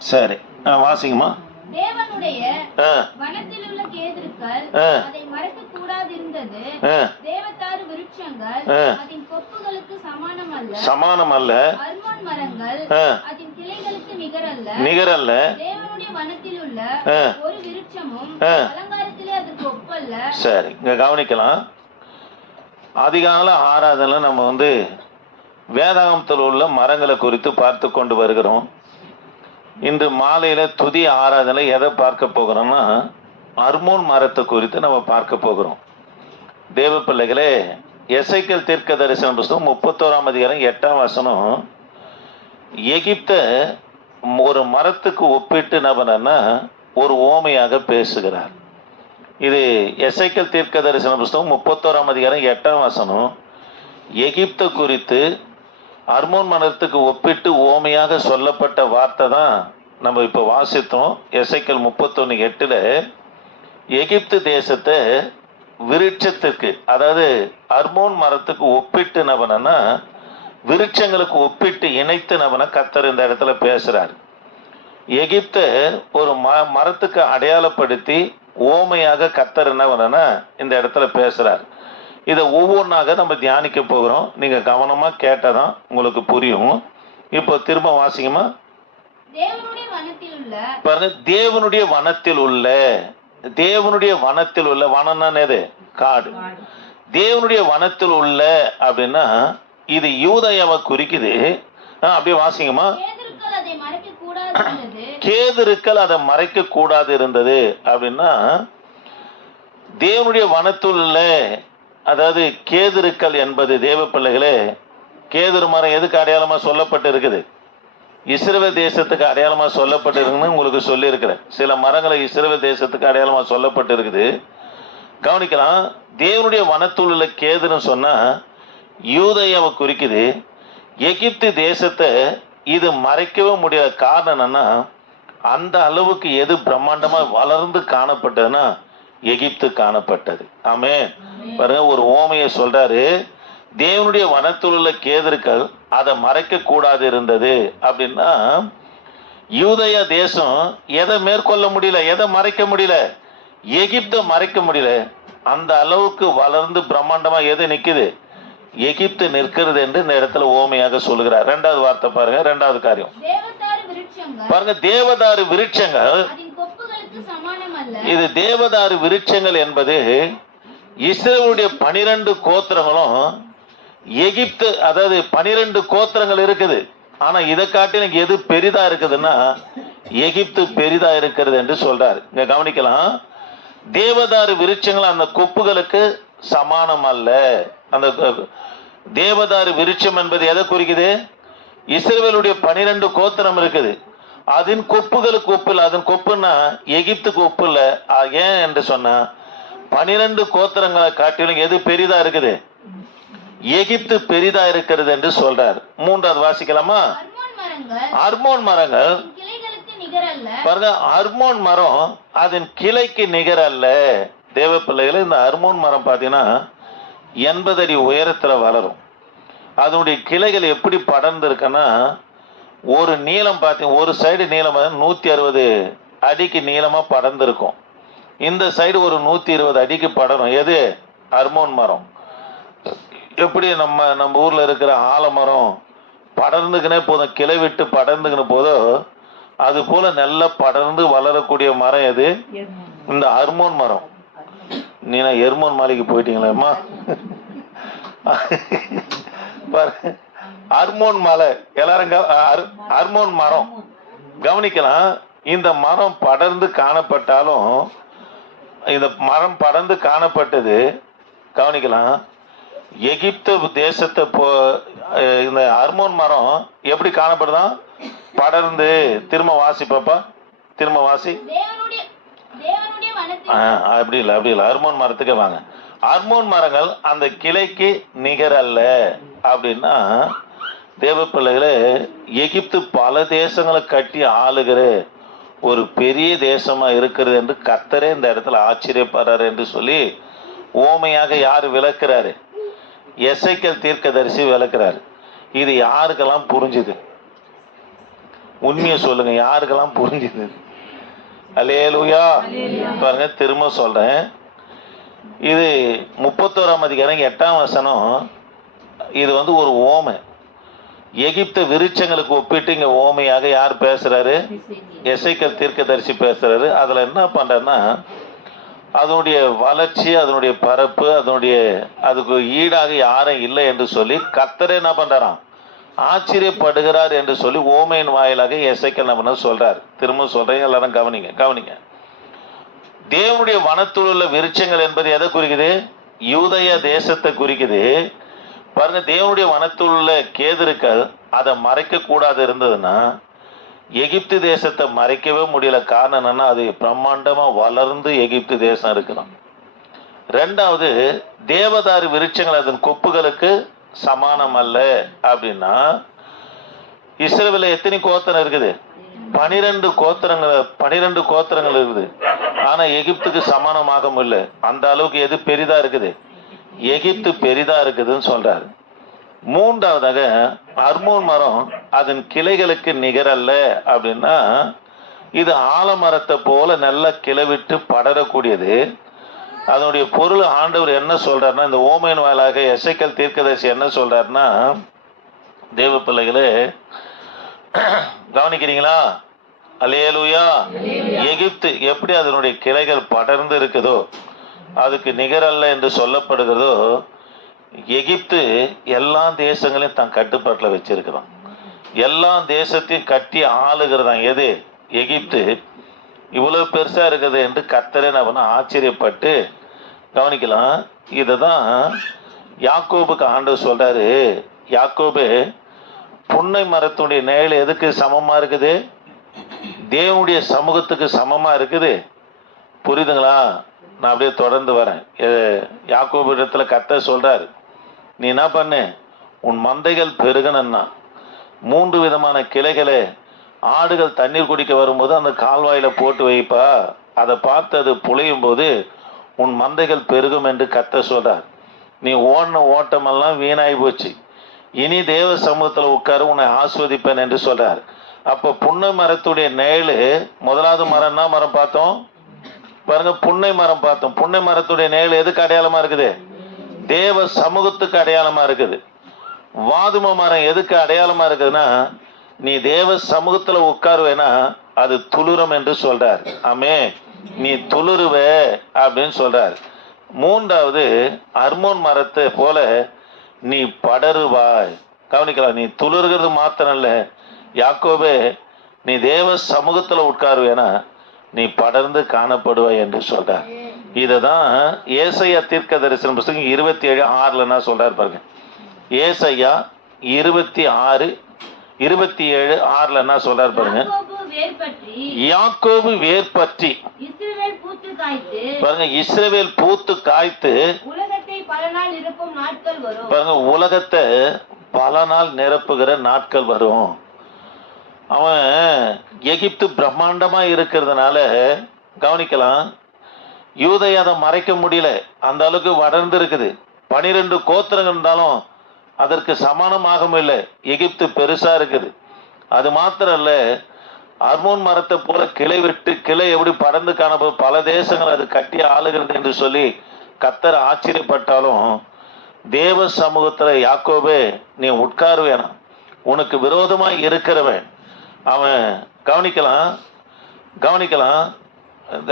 சரி, வாசிங்கம்மா. தேவனுடைய வனத்தில் உள்ள கேதுருக்கள் அதை மறைக்க கூடாதிருந்தது. தேவதாரு விருட்சங்கள் அதன் கொப்புகளுக்கு சமானம் அல்ல. அர்மோன் மரங்கள் அதன் கிளைகளுக்கு நிகரல்ல. தேவனுடைய வனத்தில் உள்ள ஒரு விருட்சமும் அலங்காரத்திலே அதற்கு ஒப்பல்ல. சரி, இங்க கவனிக்கலாம். அதிகால ஆராதனை நம்ம வேதாகமத்தில் உள்ள மரங்களை குறித்து பார்த்து கொண்டு வருகிறோம். இன்று மாலையில துதி ஆராதனை எதை பார்க்க போகிறோம்னா அர்மோன் மரத்தை குறித்து நம்ம பார்க்க போகிறோம். தேவ பிள்ளைகளே, எசேக்கியேல் தீர்க்க தரிசன புத்தகம் 31ஆம் அதிகாரம் 8ஆம் வசனம் எகிப்த ஒரு மரத்துக்கு ஒப்பிட்டு நபனா ஒரு ஓமையாக பேசுகிறார். இது எசேக்கியேல் தீர்க்க தரிசன புத்தகம் 31ஆம் அதிகாரம் 8ஆம் வசனம் எகிப்த குறித்து அர்மோன் மரத்துக்கு ஒப்பிட்டு ஓமையாக சொல்லப்பட்ட வார்த்தை தான் நம்ம இப்போ வாசித்தோம். எசேக்கியேல் 31:8 எகிப்து தேசத்தை விருட்சத்துக்கு, அதாவது அர்மோன் மரத்துக்கு ஒப்பிட்டு நபனா விருட்சங்களுக்கு ஒப்பிட்டு இணைத்து நபனை கர்த்தர் இந்த இடத்துல பேசுறார். எகிப்த ஒரு மரத்துக்கு அடையாளப்படுத்தி ஓமையாக கர்த்தர் என்ன இந்த இடத்துல பேசுறார். இதை ஒவ்வொன்றாக நம்ம தியானிக்க போகிறோம். நீங்க கவனமா கேட்டதான் உங்களுக்கு புரியும். இப்போ திரும்ப வாசிங்கம்மா. தேவனுடைய வனத்தில் உள்ள பாருங்க, தேவனுடைய வனத்தில் உள்ள வனம்னா எது? காடு. தேவனுடைய வனத்தில் உள்ள அப்படின்னா இது யூதயாவை குறிக்குது. அப்படியே வாசிங்கம்மா. கேதுருக்கள் அதை மறைக்க கூடாது இருந்தது அப்படின்னா தேவனுடைய வனத்தில் உள்ள, அதாவது கேதுருக்கள் என்பது தேவ பிள்ளைகளே, கேதுரு மரம் எதுக்கு அடையாளமா சொல்லப்பட்டு இருக்குது? இஸ்ரவேல் தேசத்துக்கு அடையாளமா சொல்லப்பட்டு இருக்குன்னு உங்களுக்கு சொல்லி இருக்கிறேன். சில மரங்களை இஸ்ரவேல் தேசத்துக்கு அடையாளமா சொல்லப்பட்டு இருக்குது. கவனிக்கலாம். தேவனுடைய வனத்தில் உள்ள கேதுன்னு சொன்னா யூதயாவை குறிக்குது. எகிப்து தேசத்தை இது மறைக்கவே முடியாத காரணம் என்னன்னா அந்த அளவுக்கு எது பிரம்மாண்டமா வளர்ந்து காணப்பட்டதுன்னா எகிப்து காணப்பட்டது. ஆமென். பாருங்க, ஒரு ஓமையை சொல்றாரு. தேவனுடைய வனத்தில் உள்ள கேதுருக்கள் அதை மறைக்க கூடாது இருந்தது அப்படின்னா யூதயா தேசம் எதை மேற்கொள்ள முடியல, எதை மறைக்க முடியல? எகிப்தை மறைக்க முடியல. அந்த அளவுக்கு வளர்ந்து பிரம்மாண்டமா எது நிக்குது? எகிப்து நிற்கிறது என்று இந்த இடத்துல ஓமையாக சொல்லுகிறார். இரண்டாவது வார்த்தை பாருங்க, இரண்டாவது காரியம் பாருங்க. தேவதாரு விருட்சங்கள், இது தேவதாரு விருட்சங்கள் என்பது இஸ்ரவேலுடைய 12 கோத்திரங்களும் எகிப்து, அதாவது 12 கோத்திரங்கள் இருக்குது. ஆனா இதை காட்டி எனக்கு எது பெரிதா இருக்குதுன்னா எகிப்து பெரிதா இருக்கிறது என்று சொல்றாரு. இங்க கவனிக்கலாம். தேவதாரு விருட்சங்கள் அந்த கொப்புகளுக்கு சமானம் அல்ல. அந்த தேவதாரு விருட்சம் என்பது எதை குறிக்குது? இஸ்ரவேலுடைய 12 கோத்திரம் இருக்குது. அதன் கொப்புகளுக்கு ஒப்பு இல்லை. அதன் கொப்புன்னா எகிப்துக்கு ஒப்பு இல்லை. ஏன் என்று சொன்னா 12 கோத்திரங்களை காட்டிலும் எது பெரிதா இருக்குது? எகிப்து பெரிதா இருக்கிறது என்று சொல்றார். மூன்றாவது வாசிக்கலாமா? அர்மோன் மரங்கள் பாருங்க, அர்மோன் மரம் அதன் கிளைக்கு நிகர் அல்ல. தேவ பிள்ளைகளை, இந்த அர்மோன் மரம் பார்த்தீங்கன்னா 80 அடி உயரத்துல வளரும். அதனுடைய கிளைகள் எப்படி படர்ந்து இருக்குன்னா ஒரு நீளம் பார்த்தீங்க, ஒரு சைடு நீளம் 160 அடிக்கு நீளமா படர்ந்து இருக்கும். இந்த சைடு ஒரு 120 அடிக்கு படரும். எது? அர்மோன் மரம். எப்படி நம்ம ஊர்ல இருக்கிற ஆலமரம் படர்ந்துக்கினே போதும், கிளை விட்டு படர்ந்துக்கின போதோ அது போல நல்ல படர்ந்து வளரக்கூடிய மரம் எது? இந்த அர்மோன் மரம். நீனா எர்மோன் மாளிகைக்கு போயிட்டீங்களேம்மா? அர்மோன் மலை எல்லாரும் அர்மோன் மரம் கவனிக்கலாம். இந்த மரம் படர்ந்து காணப்பட்டாலும், இந்த மரம் படர்ந்து காணப்பட்டது கவனிக்கலாம். எகிப்து தேசத்தை இந்த அர்மோன் மரம் எப்படி காணப்படுதான்? படர்ந்து. திரும்ப வாசி பாப்பா, திரும்ப வாசி. அப்படி இல்லை, அப்படி இல்லை. அர்மோன் மரத்துக்கு வாங்க. அர்மோன் மரங்கள் அந்த கிளைக்கு நிகர் அல்ல அப்படின்னா தேவ பிள்ளைகளே, எகிப்து பல தேசங்களை கட்டி ஆளுகிற ஒரு பெரிய தேசமா இருக்கிறது என்று கர்த்தரே இந்த இடத்துல ஆச்சரியப்படுறாரு என்று சொல்லி ஓமையாக யாரு விளக்குறாரு? எசேக்கியேல் தீர்க்கதரிசி விளக்குறாரு. இது யாருக்கெல்லாம் புரிஞ்சுது? உண்மையை சொல்லுங்க, யாருக்கெல்லாம் புரிஞ்சுது? அல்லேலூயா. பாருங்க, திரும்ப சொல்றேன். இது 31ஆம் அதிகாரம் 8ஆம் வசனம். இது ஒரு ஓமை. எகிப்து விருட்சங்களுக்கு ஒப்பிட்டு இங்க ஓமையாக யார் பேசுறாரு? எசேக்கியேல் தீர்க்கதரிசி பேசுறாரு. அதுல என்ன பண்றேன்னா, அதனுடைய வளர்ச்சி, அதனுடைய பரப்பு, அதுக்கு ஈடாக யாரும் இல்லை என்று சொல்லி கர்த்தரே என்ன பண்றாராம்? ஆச்சரியப்படுகிறார் என்று சொல்லி ஓமையின் வாயிலாக எசேக்கியேல் என்ன சொல்றார். திரும்ப சொல்றேன், எல்லாரும் கவனிங்க. தேவனுடைய வனத்தில் உள்ள விருட்சங்கள் என்பது எதை குறிக்குது? யூதய தேசத்தை குறிக்குது. பாருங்க, தேவனுடைய வனத்தில் உள்ள கேதுருக்கள் அதை மறைக்க கூடாது இருந்ததுன்னா எகிப்து தேசத்தை மறைக்கவே முடியல. காரணம் என்னன்னா, அது பிரம்மாண்டமா வளர்ந்து எகிப்து தேசம் இருக்குதான். ரெண்டாவது, தேவதாரு விருட்சங்கள் அதன் கொப்புகளுக்கு சமானம் அல்ல அப்படின்னா, இஸ்ரவேல்ல எத்தனை கோத்திரம் இருக்குது? 12 கோத்திரங்கள் இருக்குது. ஆனா எகிப்துக்கு சமானமாக முடியல. அந்த அளவுக்கு எது பெரிதா இருக்குது? எகிப்து பெரிதா இருக்குதுன்னு சொல்றாரு. மூன்றாவதாக, அர்மோன் மரம் அதன் கிளைகளுக்கு நிகரல்ல அப்படின்னா, இது ஆலமரத்தை போல நல்ல கிளவிட்டு படரக்கூடியது. அதனுடைய பொருள் ஆண்டவர் என்ன சொல்றாருன்னா, இந்த ஓமையின் வாயிலாக எசேக்கியேல் தீர்க்கதரிசி என்ன சொல்றாருன்னா, தேவ பிள்ளைகளே கவனிக்கிறீங்களா? அல்லேலூயா. எகிப்து எப்படி அதனுடைய கிளைகள் படர்ந்து இருக்குதோ, அதுக்கு நிகரல்ல என்று சொல்லப்படுகிறதோ, எகிப்து எல்லா தேசங்களையும் தன் கட்டுப்பாட்டில் வச்சிருக்கிறான். எல்லா தேசத்தையும் கட்டி ஆளுகிறதான் எது? எகிப்து. இவ்வளவு பெருசா இருக்குது என்று கர்த்தரே ஆச்சரியப்பட்டு கவனிக்கலாம். இதுதான் யாக்கோபுக்கு ஆண்டவர் சொல்றாரு. யாக்கோபு, புன்னை மரத்துடைய நிழல் எதுக்கு சமமா இருக்குது? தேவனுடைய சமூகத்துக்கு சமமா இருக்குது. புரியுதுங்களா? நான் அப்படியே தொடர்ந்து வரேன். யாக்கோபு இடத்துல கர்த்தர் சொல்றாரு, நீ என்ன பண்ணு, உன் மந்தைகள் பெருகணும்னா 3 விதமான கிளைகளை ஆடுகள் தண்ணீர் குடிக்க வரும்போது அந்த கால்வாயில போட்டு வைப்பா. அதை பார்த்து அது புளையும் போது உன் மந்தைகள் பெருகும் என்று கர்த்தர் சொல்றார். நீ ஓடின ஓட்டமெல்லாம் வீணாகி போச்சு. இனி தேவ சமூகத்துல உட்காரு, உன்னை ஆஸ்வதிப்பேன் என்று சொல்றார். அப்ப புன்னை மரத்துடைய நிழல், முதலாவது மரம் என்ன மரம் பார்த்தோம்? பாருங்க, புன்னை மரம் பார்த்தோம். புன்னை மரத்துடைய நிழல் எதுக்கு அடையாளமா இருக்குது? தேவ சமூகத்துக்கு அடையாளமா இருக்குது. வாதும மரம் எதுக்கு அடையாளமா இருக்குதுன்னா, நீ தேவ சமூகத்துல உட்காருவேனா அது துளுரும் என்று சொல்றார். ஆமே, நீ துளுருவ அப்படின்னு சொல்றார். மூன்றாவது, அர்மோன் மரத்தை போல நீ படருவாய். கவனிக்கலாம், நீ துளுருகிறது மாத்திரம் இல்ல, யாக்கோபே நீ தேவ சமூகத்துல உட்காருவேனா நீ படர்ந்து காணப்படுவாய் என்று சொல்றார். இததான் ஏசாயா தீர்க்க தரிசன புத்தகம் 27:6 என்ன சொல்றாரு பாருங்க. ஏசாயா 26:27 என்ன சொல்றாரு பாருங்க. யாக்கோபு வேர் பற்றி பாருங்க, இஸ்ரவேல் பூத்து காய்த்து பாருங்க, உலகத்தை பல நாள் நிரப்புகிற நாட்கள் வரும். அவன் எகிப்து பிரம்மாண்டமா இருக்கிறதுனால கவனிக்கலாம், யூதை அதை மறைக்க முடியல. அந்த அளவுக்கு வளர்ந்து இருக்குது. 12 கோத்திரங்கள் இருந்தாலும் அதற்கு சமானமாக இல்லை. எகிப்து பெருசா இருக்குது. அது மாத்திரம் இல்ல, அர்மோன் மரத்தை போல கிளை விட்டு கிளை எப்படி பறந்து காணப்படும், பல தேசங்கள் அது கட்டி ஆளுகிறது என்று சொல்லி கர்த்தர் ஆச்சரியப்பட்டாலும், தேவ சமூகத்துல யாக்கோபே நீ உட்காருவேனா, உனக்கு விரோதமா இருக்கிறவன் அவன் கவனிக்கலாம்,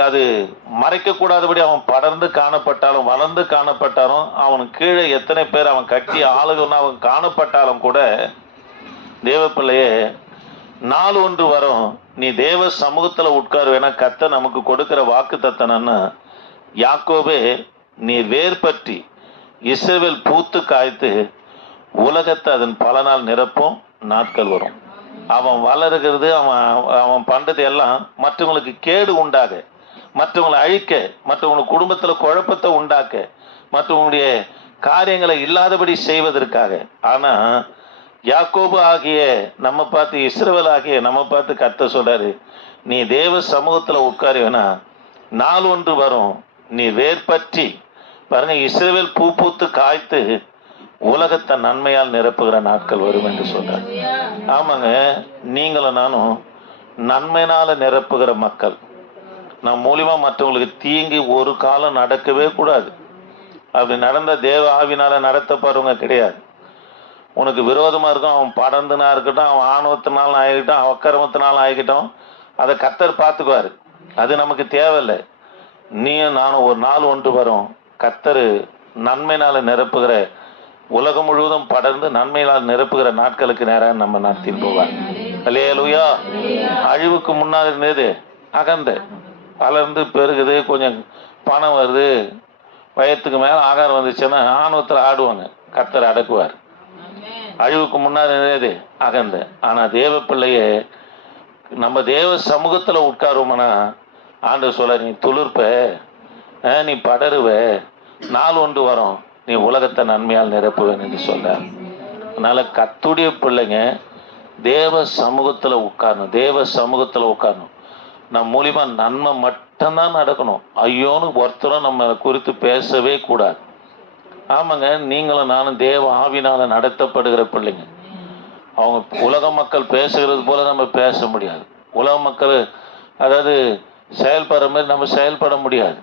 அது மறைக்க கூடாதபடி அவன் படர்ந்து காணப்பட்டாலும் வளர்ந்து காணப்பட்டாலும், அவனுக்கு கீழே எத்தனை பேர் அவன் கட்டி ஆளுகன்னு அவன் காணப்பட்டாலும் கூட, தேவ பிள்ளையே நாள் ஒன்று வரும், நீ தேவ சமூகத்துல உட்காருவேனா. கர்த்தர் நமக்கு கொடுக்கிற வாக்கு தத்தனன்னா, யாக்கோபே நீ வேர் பற்றி இஸ்ரவேல் பூத்து காய்த்து உலகத்தை அதன் பல நாள் நிரப்பும் நாட்கள் வரும். அவன் வளருகிறது, அவன் பண்றது எல்லாம் மற்றவங்களுக்கு கேடு உண்டாக, மற்றவங்களை அழிக்க, மற்றவங்களுக்கு குடும்பத்துல குழப்பத்தை உண்டாக்க, மற்றவங்களுடைய காரியங்களை இல்லாதபடி செய்வதற்காக. ஆனா யாக்கோபு ஆகிய நம்ம பார்த்து, இஸ்ரவேல் ஆகிய நம்ம பார்த்து கர்த்தர் சொல்றாரு, நீ தேவ சமூகத்துல உட்காருவேனா நாள் ஒன்று வரும், நீ வேர் பற்றி பாருங்க இஸ்ரவேல் பூத்து காய்த்து உலகத்தை நன்மையால் நிரப்புகிற நாட்கள் வரும் என்று சொல்றார். ஆமாங்க, நீங்களும் நானும் நன்மையினால நிரப்புகிற மக்கள். நம் மூலியமா மற்றவங்களுக்கு தீங்கு ஒரு காலம் நடக்கவே கூடாது. அப்படி நடந்த தேவ ஆவினால நடத்தப்படுறவங்க கிடையாது. உனக்கு விரோதமா இருக்கும், அவன் படர்ந்துனா இருக்கட்டும், அவன் ஆணவத்தினாலும் ஆகிக்கிட்டோம், அவன் அக்கிரமத்தினாலும் ஆகிக்கிட்டோம், அதை கர்த்தர் பார்த்துக்குவாரு. அது நமக்கு தேவையில்லை. நீயும் நானும் ஒரு நாள் ஒன்று வரும், கர்த்தர் நன்மையினால நிரப்புகிற, உலகம் முழுவதும் படர்ந்து நன்மையினால் நிரப்புகிற நாட்களுக்கு நேராக நம்ம நடத்திட்டு போவார். அல்லேலூயா. அழிவுக்கு முன்னாடி இருந்தது அகந்த வளர்ந்து பெருகுது, கொஞ்சம் பணம் வருது, வயத்துக்கு மேல ஆகாரம் வந்துச்சுன்னா ஆணவத்தில் ஆடுவாங்க, கர்த்தர் அடக்குவார். அழிவுக்கு முன்னாடி இருந்தது அகந்த. ஆனா தேவ பிள்ளையே நம்ம தேவ சமூகத்துல உட்காருவோம்னா ஆண்டவர் சொல்ல, நீ துளிர்ப்ப, நீ படருவ, நாள் ஒன்று வரும், நீ உலகத்தை நன்மையால் நிரப்புவேன் என்று சொல்ல. அதனால கர்த்தருடைய பிள்ளைங்க தேவ சமூகத்துல உட்காரணும், தேவ சமூகத்துல உட்காரணும். நம்ம மூலியமா நன்மை மட்டும்தான் நடக்கணும். ஐயோன்னு ஒருத்தரும் நம்ம குறித்து பேசவே கூடாது. ஆமாங்க, நீங்களும் நானும் தேவ ஆவினால நடத்தப்படுகிற பிள்ளைங்க. அவங்க உலக மக்கள் பேசுகிறது போல நம்ம பேச முடியாது. உலக மக்கள் அதாவது செயல்படுற மாதிரி நம்ம செயல்பட முடியாது.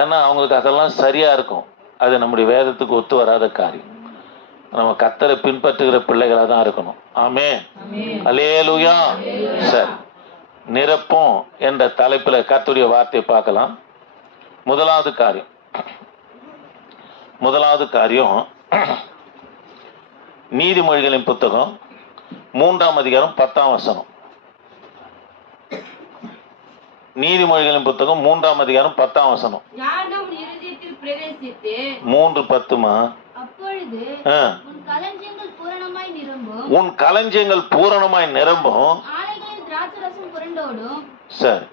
ஏன்னா அவங்களுக்கு அதெல்லாம் சரியா இருக்கும். அது நம்முடைய வேதத்துக்கு ஒத்து வராத காரியம். நம்ம கர்த்தரை பின்பற்றுகிற பிள்ளைகளாக தான் இருக்கணும். ஆமென், அல்லேலூயா. சரி, நிரப்பும் என்ற தலைப்புல கர்த்தருடைய வார்த்தையை பார்க்கலாம். முதலாவது காரியம் நீதிமொழிகளின் புத்தகம் 3ஆம் அதிகாரம் 10ஆம் வசனம். நீதிமொழிகளின் புத்தகம் 3ஆம் அதிகாரம் 10ஆம் வசனம். 3:10மா? அப்பொழுது உன் களஞ்சியங்கள் பூரணமாய் நிரம்பும், உன் களஞ்சியங்கள் பூரணமாய் நிரம்பும், ஆலைகளில் திராட்சரசம் புரண்டோடும். சரி,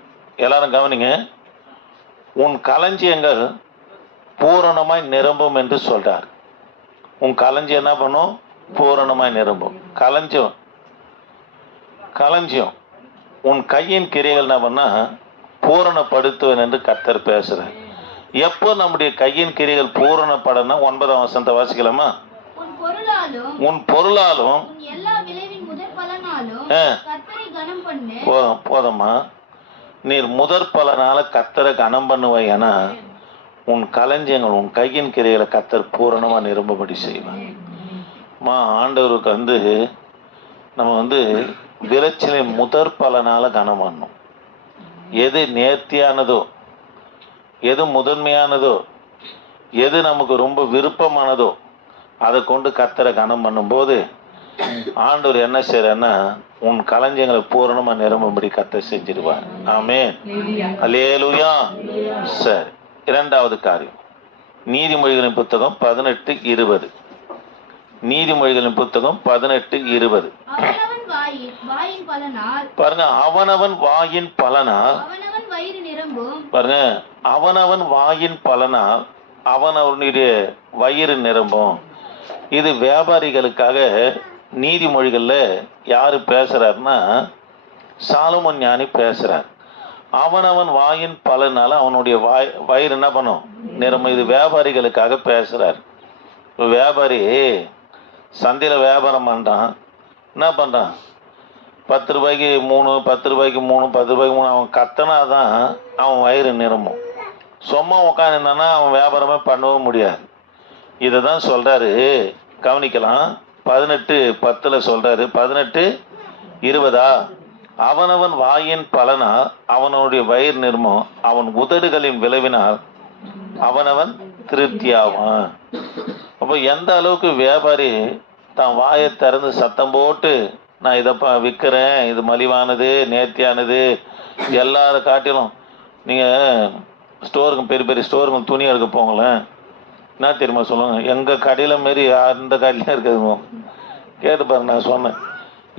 எல்லாரும் கவனிங்க. உன் களஞ்சியங்கள் பூரணமாய் நிரம்பும் என்று சொல்றார். உன் களஞ்சியம் என்ன பண்ணும்? பூரணமாய் நிரம்பும். களஞ்சியம் உன் கையின் கிரியைகள் என்ன பண்ணா பூரணப்படுத்துவேன் என்று கர்த்தர் பேசுறார். எப்போ நம்முடைய கையின் கிரியைகள் பூரணப்படணும்? 9ஆம் வசனத்தை வாசிக்கலாமா? உன் பொருளாலும் உன் எல்லா விளைவின் முதற் பலனாலும் கர்த்தரை கனம் பண்ணு. போதமா, நீர் முதற் பலனால கர்த்தரை கனம் பண்ணுவாய்னா உன் களஞ்சியங்கள், உன் கையின் கிரியைகளை கர்த்தர் பூரணமா நிரம்பபடி செய்வார். ஆண்டவருக்கு நம்ம விளைச்சலின் முதற் பலனால கனம் பண்ணணும். எது நேர்த்தியானதோ, எது முதன்மையானதோ, எது நமக்கு ரொம்ப விருப்பமானதோ அதை கொண்டு கர்த்தரை கனம் பண்ணும்போது ஆண்டவர் என்ன செய்யறன்னா உன் களஞ்சியங்களை பூரணமா நிரம்பும்படி கர்த்தர் செஞ்சிருவார். ஆமென், அல்லேலூயா. சரி, 2வது காரியம் நீதிமொழிகளின் புத்தகம் 18:20. நீதிமொழிகளின் புத்தகம் 18:20 பாருங்க. அவனவன் வாயின் பலனால் பாருங்க, அவனவன் வாயின் பலனால் அவனவனுடைய வயிறு நிரம்பும். இது வியாபாரிகளுக்காக நீதிமொழிகள்ல யாரு பேசுறாருன்னா சாலமோன் ஞானி பேசுறார். அவனவன் வாயின் பலனால அவனுடைய வயிறு என்ன பண்ணும்? நிரம்பும். இது வியாபாரிகளுக்காக பேசுறார். வியாபாரி சந்தையில வியாபாரம் பண்றான், என்ன பண்றான்? 10 ரூபாய்க்கு 3, 10 ரூபாய்க்கு 3, 10 ரூபாய்க்கு 3 அவன் கத்தனாதான் அவன் வயிறு நிரம்பும். சும்மா உட்காந்துருந்தானா அவன் வியாபாரமே பண்ணவும் முடியாது. இதை தான் சொல்றாரு, கவனிக்கலாம். 18:10 சொல்றாரு. 18:20 அவனவன் வாயின் பலனால் அவனுடைய வயிறு நிரம்பும், அவன் உதடுகளின் விளைவினால் அவனவன் திருப்தியாவான். அப்போ எந்த அளவுக்கு வியாபாரி தான் வாயை திறந்து சத்தம் போட்டு நான் இதை விற்கிறேன், இது மலிவானது, நேர்த்தியானது, எல்லாரும் காட்டிலும். நீங்கள் ஸ்டோருக்கு, பெரிய பெரிய ஸ்டோருக்கு துணி எடுக்க போங்களேன், என்ன தெரியுமா சொல்லுங்க? எங்கள் கடையில் மாரி அந்த கடையிலும் இருக்குதுங்க. கேட்டு பாருங்க. நான் சொன்னேன்,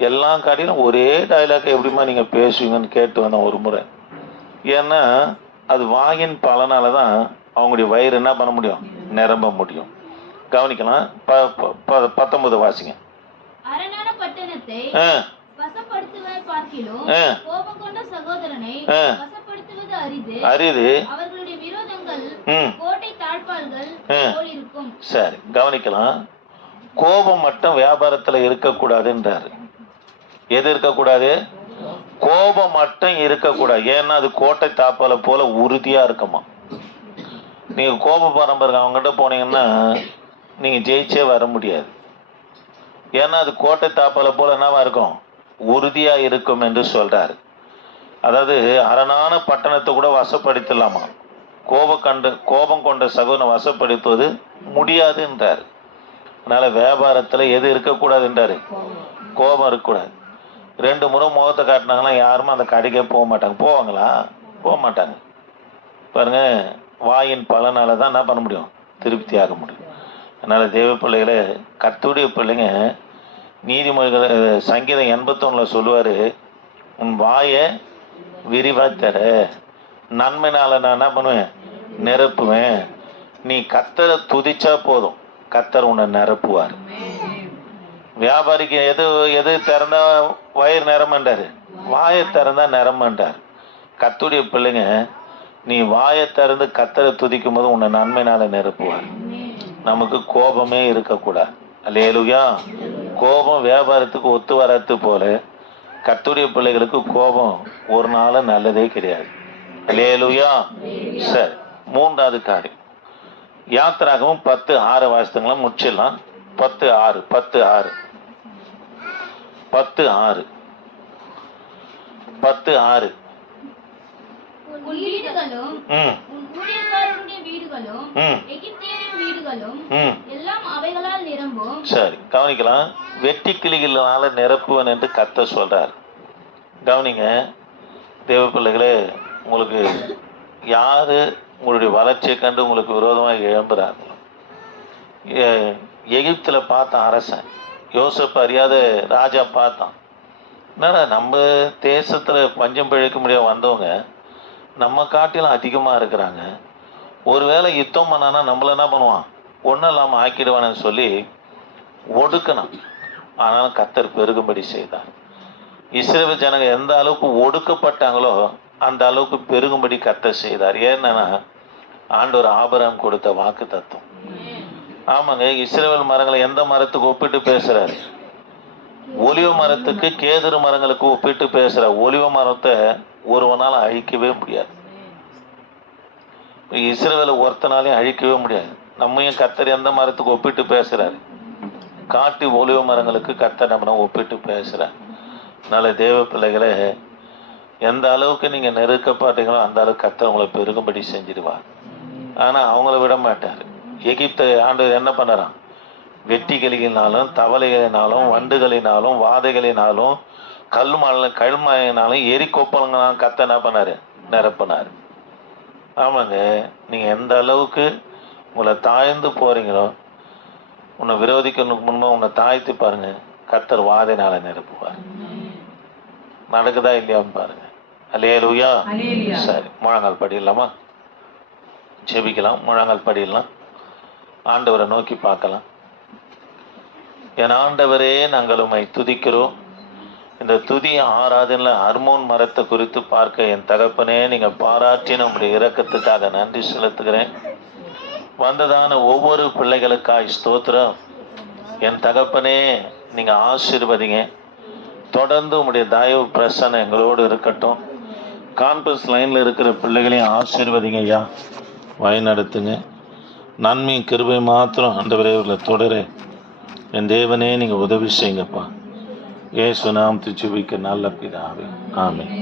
எல்லா கடையிலும் ஒரே டைலாக் எப்படிமா நீங்கள் பேசுவீங்கன்னு கேட்டு வந்தேன் ஒரு முறை. ஏன்னா அது வாயின் பலனால தான் அவங்களுடைய வயிறு என்ன பண்ண முடியும்? நிரம்ப முடியும். கவனிக்கலாம். 19 வாசிங்க. அரணான பட்டணத்தை வசப்படுத்துவதை பார்க்கிலும் கோபம் கொண்ட சகோதரனை வசப்படுத்துவது அரிது. அவர்களுடைய விரோதங்கள் கோட்டை தாழ்பாள்கள் போல் இருக்கும். சரி, கவனிக்கலாம். கோபம் மட்டும் வியாபாரத்துல இருக்கக்கூடாதுன்றாரு. எது இருக்கக்கூடாது? கோபம் மட்டும் இருக்கக்கூடாது. ஏன்னா அது கோட்டை தாப்பால போல உறுதியா இருக்குமா. நீங்க கோப பரம்பரை அவங்ககிட்ட போனீங்கன்னா நீங்க ஜெயிச்சே வர முடியாது. ஏன்னா அது கோட்டை தாப்பால போல என்னவா இருக்கும்? உறுதியா இருக்கும் என்று சொல்றாரு. அதாவது அரணான பட்டணத்தை கூட வசப்படுத்தலாமா, கோபம் கொண்ட சகோதரனை வசப்படுத்துவது முடியாதுன்றாரு. அதனால வியாபாரத்துல எது இருக்கக்கூடாதுன்றாரு? கோபம் இருக்கக்கூடாது. 2 முறை முகத்தை காட்டினாங்கன்னா யாருமே அந்த கடைக்கே போக மாட்டாங்க. போவாங்களா? போக மாட்டாங்க. பாருங்க, வாயின் பலனால தான் என்ன பண்ண முடியும்? திருப்தி ஆக முடியும். அதனால தேவ பிள்ளைகளை, கர்த்தருடைய பிள்ளைங்க, நீதிமொழிகள் சங்கீதம் 81 சொல்லுவாரு, உன் வாயை விரிவா தர, நன்மைனால நான் என்ன பண்ணுவேன்? நிரப்புவேன். நீ கர்த்தரை துதிச்சா போதும், கர்த்தர் உன்னை நிரப்புவார். வியாபாரிக்கு எது திறந்தா வயிறு நிரம்பண்டாரு? வாயை திறந்தா நிரம்பண்டார். கர்த்தருடைய பிள்ளைங்க, நீ வாயை திறந்து கர்த்தரை துதிக்கும் போது உன்னை நன்மைனால நிரப்புவார். நமக்கு கோபமே இருக்கக்கூடாது. அல்லேலூயா. கோபம் வியாபாரத்துக்கு ஒத்து வராது போல கர்த்தருடைய பிள்ளைகளுக்கு கோபம் ஒரு நாள் நல்லதே கிடையாது. அல்லேலூயா. சரி, 3வது காரியம், யாத்திராகமும் 10:6 வாசித்தங்களா முடிச்சிடலாம். 10:6 உன் வீடுகளும் உன் ஊழியக்காரருடைய வீடுகளும் எகிப்தியரின் வீடுகளும் எல்லாம் அவைகளால் நிரம்பும். சரி, கவனிக்கலாம். வெட்டி கிளிகளால நிரப்புவன் என்று கர்த்தர் சொல்றார். கவனிங்க தேவ பிள்ளைகளே, உங்களுக்கு யாரு உங்களுடைய வளர்ச்சியை கண்டு உங்களுக்கு விரோதமாக எழும்புறாங்களோ, எகிப்துல பார்த்தான் அரசன், யோசப் அறியாத ராஜா பார்த்தான். என்னடா நம்ம தேசத்துல பஞ்சம் பிழைக்க முடியாது வந்தவங்க நம்ம காட்டிலும் அதிகமா இருக்கிறாங்க, ஒருவேளை யுத்தம் பண்ணானா நம்மள என்ன பண்ணுவான்? ஒன்றும் இல்லாமல் ஆக்கிடுவான்னு சொல்லி ஒடுக்கணும். ஆனாலும் கர்த்தர் பெருகும்படி செய்தார். இஸ்ரவேல் ஜனங்க எந்த அளவுக்கு ஒடுக்கப்பட்டாங்களோ அந்த அளவுக்கு பெருகும்படி கர்த்தர் செய்தார். ஏன்னா ஆண்டவர் ஆபிரகாம் கொடுத்த வாக்கு தத்துவம். ஆமாங்க, இஸ்ரவேல் மரங்களை எந்த மரத்துக்கு ஒப்பிட்டு பேசுறாரு? ஒலிவ மரத்துக்கு கேதுரு மரங்களுக்கு ஒப்பிட்டு பேசுறார். ஒலிவ மரத்தை ஒருவனால அழிக்கவே முடியாது. இஸ்ரவேலை ஒருத்தனாலையும் அழிக்கவே முடியாது. நம்மையும் கர்த்தர் எந்த மரத்துக்கு ஒப்பிட்டு பேசுறாரு? காட்டு ஒலிவ மரங்களுக்கு கர்த்தர் நம்ம ஒப்பிட்டு பேசுறார். அதனால தேவ பிள்ளைகளை, எந்த அளவுக்கு நீங்க நெருக்கப்பட்டீங்களோ அந்த அளவுக்கு கர்த்தர் உங்களை பெருகும்படி செஞ்சிடுவார். ஆனா அவங்கள விட மாட்டார். எகிப்தை ஆண்டவர் என்ன பண்ணறான்? வெட்டிகளினாலும் தவளைகளினாலும் வண்டுகளினாலும் வாதைகளினாலும் கல்மழையினாலும் எரி கொப்பளங்களாலும் கர்த்தர் என்ன பண்ணாரு? நிரப்பினார். ஆமாங்க, நீங்க எந்த அளவுக்கு உங்களை தாழ்ந்து போறீங்களோ, உன்னை விரோதிக்கிறதுக்கு முன்பு உன்னை தாழ்த்தி பாருங்க, கர்த்தர் வாதைனால நிரப்புவார். நடக்குதா இல்லையான்னு பாருங்க. அல்லேலூயா. சரி, முழங்கால் படிடலாமா? ஜெபிக்கலாம். முழங்கால் படிடலாம். ஆண்டவரை நோக்கி பார்க்கலாம். என் ஆண்டவரே, நாங்கள் உம்மை துதிக்கிறோம். இந்த துதி ஆராதனையில் அர்மோன் மரத்தை குறித்து பார்க்க என் தகப்பனே, நீங்க பாராட்டின உங்களுடைய இரக்கத்துக்காக நன்றி செலுத்துகிறேன். வந்ததான ஒவ்வொரு பிள்ளைகளுக்காய் ஸ்தோத்திரம். என் தகப்பனே, நீங்க ஆசீர்வதிங்க. தொடர்ந்து உங்களுடைய தயவு பிரசன்னம் எங்களோடு இருக்கட்டும். கான்பரன்ஸ் லைன்ல இருக்கிற பிள்ளைகளையும் ஆசீர்வதிங்க ஐயா, வழி நடத்துங்க. நன்மை கிருபை மாத்திரம் ஆண்டவரே தொடர என் தேவனே நீங்க உதவி செய்யுங்கப்பா. இயேசு நாமத்தில் ஜெபிக்க நல்ல பிதாவே, ஆமென்.